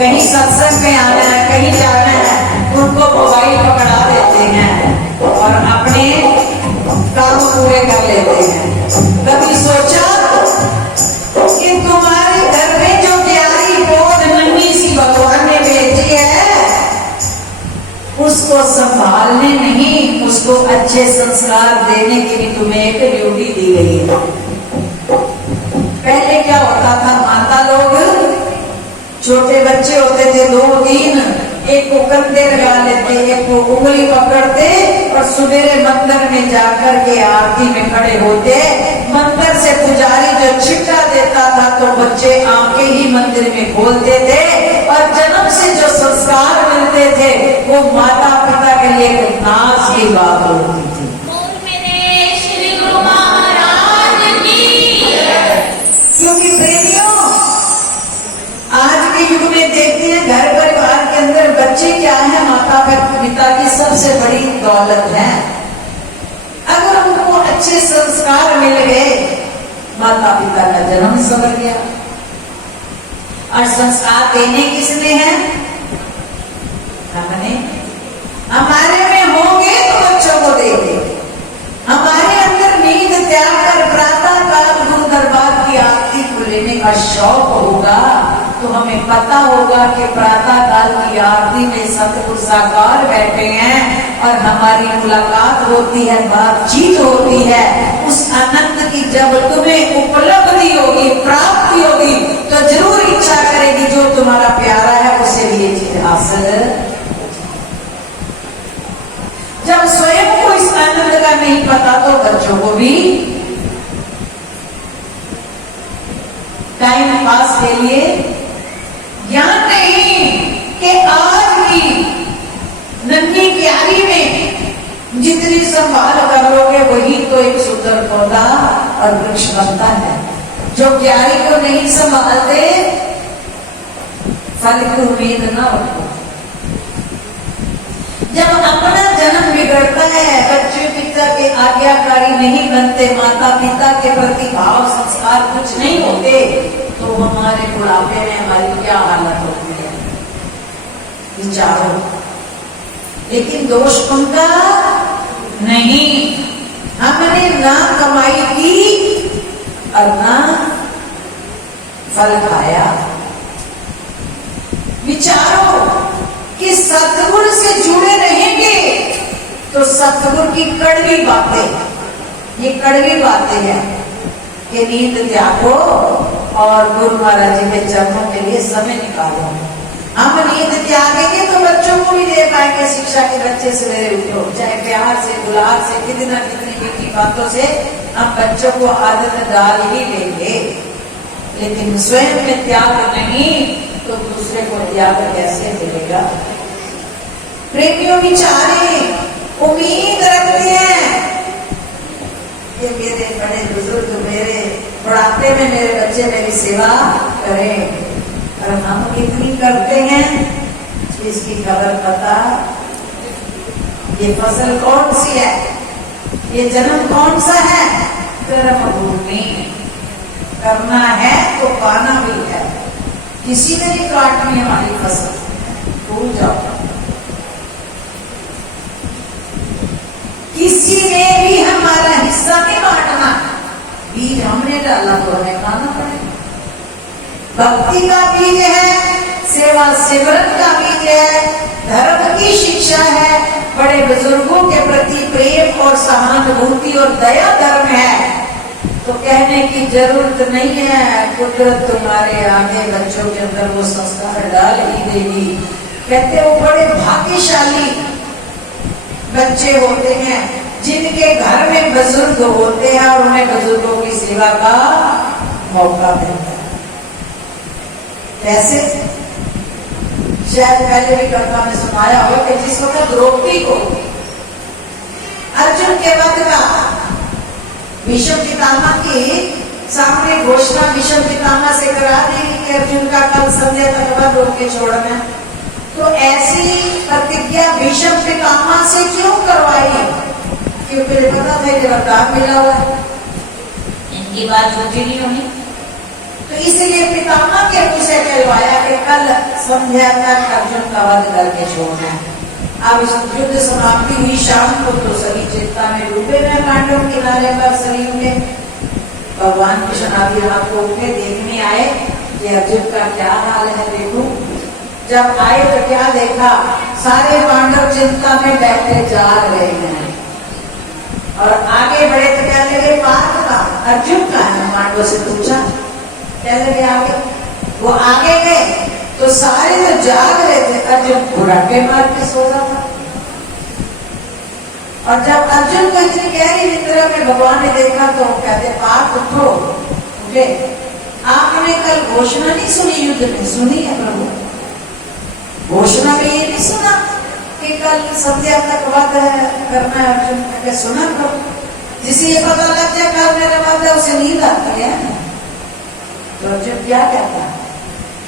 कहीं सत्संग में आना है, कहीं जाना है, उनको मोबाइल पकड़ा देते हैं और अपने काम पूरे कर लेते हैं। कभी सोचा कि तुम्हारे घर में जो प्यारी गोद नन्ही सी भगवान ने भेजी है, उसको संभालने नहीं, उसको अच्छे संस्कार देने के लिए तुम्हें एक ड्यूटी दी गई है। पहले क्या होता था, माता लोग छोटे बच्चे होते थे 2-3, एक को कंधे लगा लेते, एक को उंगली पकड़ते और सवेरे मंदिर में जाकर के आरती में खड़े होते। मंदिर से पुजारी जो छिट्टा देता था तो बच्चे आके ही मंदिर में खोलते थे और जन्म से जो संस्कार मिलते थे वो माता पिता के लिए एक नाज की बात होती थी। क्योंकि प्रेमियों, आज के युग में देखते हैं घर परिवार के अंदर बच्चे क्या है, माता पिता की सबसे बड़ी दौलत है। अगर उनको अच्छे संस्कार मिल गए, माता पिता का जन्म संवर गया। और संस्कार देने किसने है? हमने। हमारे में होंगे तो बच्चों को देंगे। हमारे अंदर नींद त्याग कर प्रातः काल गुरु दरबार की आरती को लेने का शौक होगा तो हमें पता होगा कि प्रातः काल की आरती में सतगुरु साकार बैठे हैं और हमारी मुलाकात होती है, बातचीत होती है। उस आनंद की जब तुम्हें उपलब्धि होगी, प्राप्ति होगी, तो जरूर इच्छा करेगी जो तुम्हारा प्यारा है उसे भी ये चीज हासिल। जब स्वयं को इस आनंद का नहीं पता तो बच्चों को भी टाइम पास के लिए ज्ञान नहीं कि आज की नन्ही क्यारी में जितनी संभाल कर लोगे वही तो एक सुंदर पौधा और वृक्ष बनता है। जो क्यारी को नहीं संभालते फल की उम्मीद न रखो। जब अपना जन्म बिगड़ता है, बच्चे पिता के आज्ञाकारी नहीं बनते, माता पिता के प्रति भाव संस्कार कुछ नहीं होते, तो हमारे बुढ़ापे में हमारी क्या हालत होती है विचारो। लेकिन दोष उनका नहीं, हमने ना कमाई की और ना फल खाया। विचारो कि सतगुरु से जुड़े रहेंगे तो सतगुरु की कड़वी बातें, ये कड़वी बातें हैं कि नींद त्यागो और गुरु महाराज जी के चरणों के लिए समय निकालो। हम नींद त्यागेंगे तो बच्चों को भी दे पाएंगे शिक्षा के। बच्चे सवेरे उठो, चाहे प्यार से, दुलार से, कितनी मीठी बातों से हम बच्चों को आदत डाल ही लेंगे। लेकिन स्वयं में त्याग नहीं तो दूसरे को त्याग कैसे मिलेगा? प्रेमियों विचारे उम्मीद रखते हैं कि मेरे बड़े बुजुर्ग मेरे बुढ़ापे में मेरे बच्चे मेरी सेवा करें, और हम कितनी करते हैं इसकी खबर पता। ये फसल कौन सी है, ये जन्म कौन सा है? कर्म भूमि। करना है तो पाना भी है। किसी ने भी काटनी हमारी फसल, भूल जाओ। किसी ने भी हमारा हिस्सा नहीं बांटना, बीज हमने डाला तो हमें खाना पड़ेगा। भक्ति का बीज है, सेवा सिमरन का बीज है, धर्म की शिक्षा है, बड़े बुजुर्गों के प्रति प्रेम और सहानुभूति और दया धर्म है। तो कहने की जरूरत नहीं है, कुदरत तुम्हारे आगे बच्चों के अंदर वो संस्कार डाल ही देगी। कहते वो बड़े भाग्यशाली बच्चे होते हैं जिनके घर में बुजुर्ग होते हैं और उन्हें बुजुर्गों की सेवा का मौका मिलता है। कैसे? शायद पहले भी कथा में सुनाया हो कि जिस वक्त द्रौपदी को अर्जुन के वध का भीष्म पितामह की सामने घोषणा भीष्म पितामह से करा दी कि अर्जुन का कल संध्या तक वध होके छोड़ना, तो ऐसी प्रतिज्ञा भीष्म पितामह से क्यों करवाई? क्योंकि पता था कि वरदान मिला हुआ, इनकी बात झूठी नहीं होनी। तो इसलिए पितामह के मुंह से कहलवाया कि कल संध्या तक अर्जुन का वध करके छोड़ना है। अब इस युद्ध समाप्ति हुई शाम को, तो सभी चिंता में डूबे हुए पांडव किनारे पर सरयू के। भगवान कृष्ण आदि आपको उठे, देखने आए कि अर्जुन का क्या हाल है देखो। जब आए तो क्या देखा, सारे पांडव चिंता में बैठे जाग रहे हैं। और आगे बढ़े तो क्या लगे, पार्थ का अर्जुन का है, पांडवों से पूछा, क्या लगे आगे। वो आगे गए तो सारे जो जाग रहे थे, अर्जुन बुढ़ापे मार के सो रहा था। और जब अर्जुन को इतनी गहरी निद्रा में भगवान ने देखा तो कहते, पार्थ उठो, उठे, आपने कल घोषणा नहीं सुनी, युद्ध में सुनी है प्रभु, घोषणा में ये नहीं सुना कि कल संध्या तक वध करना है अर्जुन ने, सुना प्रभु। जिसे ये पता लग जाए कल मेरा वध है, उसे नींद आती है। तो अर्जुन क्या कहता,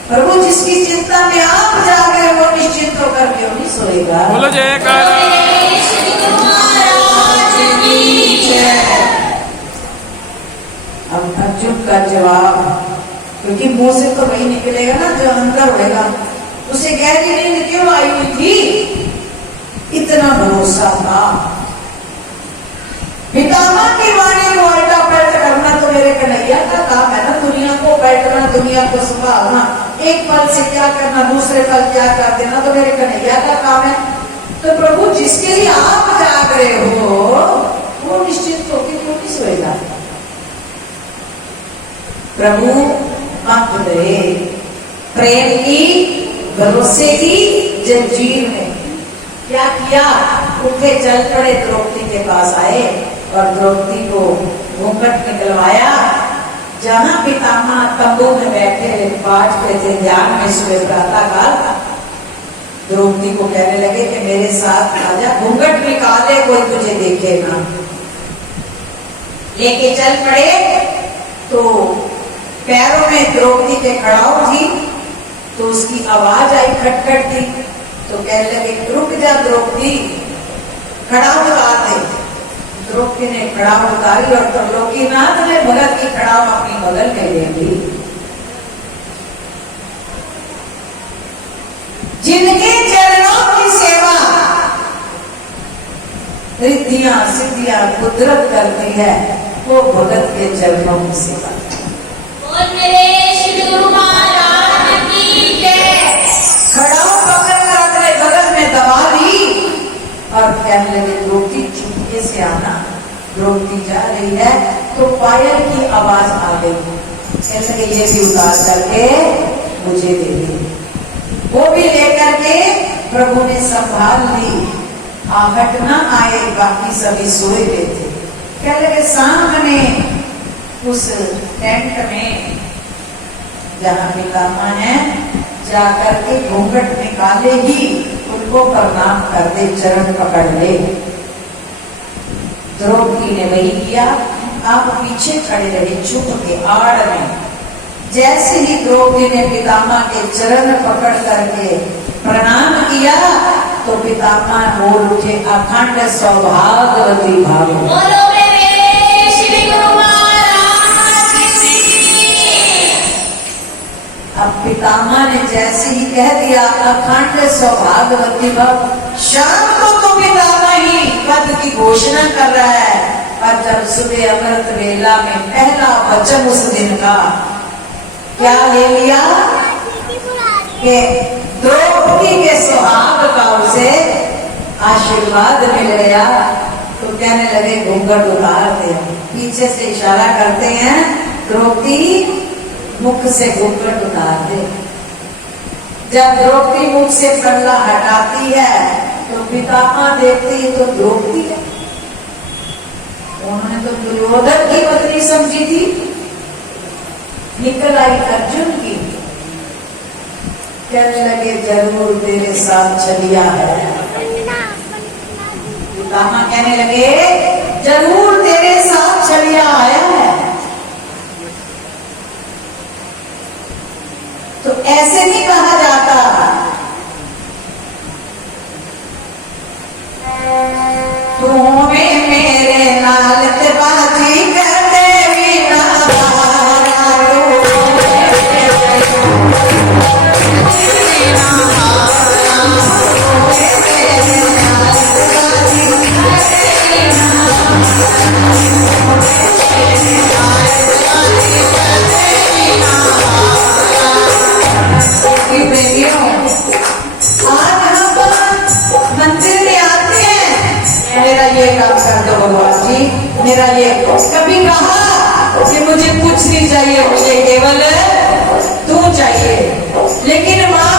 प्रभु जिसकी चिंता में आप जागे वो निश्चिंत होकर क्यों नहीं सोएगा। बोलो जयकारा। अब अर्जुन का जवाब, क्योंकि मुंह से तो वही निकलेगा ना जो अंदर होगा, उसे गहरी नींद क्यों आई हुई थी, इतना भरोसा था। पितामह की वाणी को उल्टा पलट करना तो मेरे कन्हैया का काम है ना, दुनिया को पलटना, दुनिया को संभालना, एक पल से क्या करना, दूसरे पल क्या कर देना, तो मेरे कन्हैया का काम है। तो प्रभु जिसके लिए आप जाग रहे हो वो निश्चित होकर क्यों नहीं सोएगा। प्रभु मत रहे, प्रेम की, भरोसे की जंजीर में क्या किया, उठे चल पड़े, द्रौपदी के पास आए और द्रौपदी को घूंघट निकलवाया। जहां पितामह तंबू में बैठे पाठ पे थे, ध्यान में सुबह प्रातः काल, द्रौपदी को कहने लगे कि मेरे साथ आजा, घूंघट निकाले, कोई तुझे देखे ना। लेके चल पड़े तो पैरों में द्रौपदी के खड़ाऊ थी, तो उसकी आवाज आई खटखट थी। तो कहने लगे रुक जा द्रौपदी, खड़ाऊ उतार दे। द्रौपदी ने खड़ाऊ उतारी और त्रिलोकीनाथ ने भगत की खड़ाऊ अपनी बगल में ले ली। जिनके चरणों की सेवा रिद्धियां सिद्धियां कुदरत करती है, वो भगत के चरणों की सेवा। खड़ाऊ पकड़कर अपने बगल में दबा ली और कहने लगे द्रौपदी चुपके से आना। द्रौपदी जा रही है तो पायल की आवाज आ गई, कहने लगे ये भी उतार करके मुझे दे दी। वो भी लेकर के प्रभु ने संभाल ली, आहट न आए, बाकी सभी सोए हुए थे। कहने लगे सामने उस टेंट में जहाँ पितामह है, जाकर के घूंघट निकाले ही उनको प्रणाम कर दे, चरण पकड़ ले। द्रौपदी ने वही किया, आप पीछे खड़े रहे चुप के आड़ में। जैसे ही द्रौपदी ने पितामह के चरण पकड़ करके प्रणाम किया तो पितामह बोल उठे, अखंड सौभाग्यवती भाव। अब पितामह ने जैसे ही कह दिया अखंड सौभाग्यवती भव, शाम को तो पितामह ही पद की घोषणा कर रहा है, पर जब सुबह अमृत वेला में पहला वचन उस दिन का क्या ले लिया कि द्रौपदी के सुहाग का उसे आशीर्वाद मिल गया। तो कहने लगे घूंघट उतार दे, पीछे से इशारा करते हैं द्रौपदी मुख से घूंघट उतार दे। जब द्रौपदी मुख से पल्ला हटाती है तो पितामह देखते ही तो द्रौपदी है, उन्होंने तो दुर्योधन की पत्नी समझी थी, निकल आई अर्जुन की। कहने लगे जरूर तेरे साथ छलिया है। पितामह कहने लगे जरूर तेरे साथ छलिया आया है। तो ऐसे नहीं कहा जाता, तुम्हें मेरे लाल बाजी करते बिना भगवान जी, मेरा ये कभी कहा कि मुझे कुछ नहीं चाहिए, मुझे केवल तू चाहिए, लेकिन माँ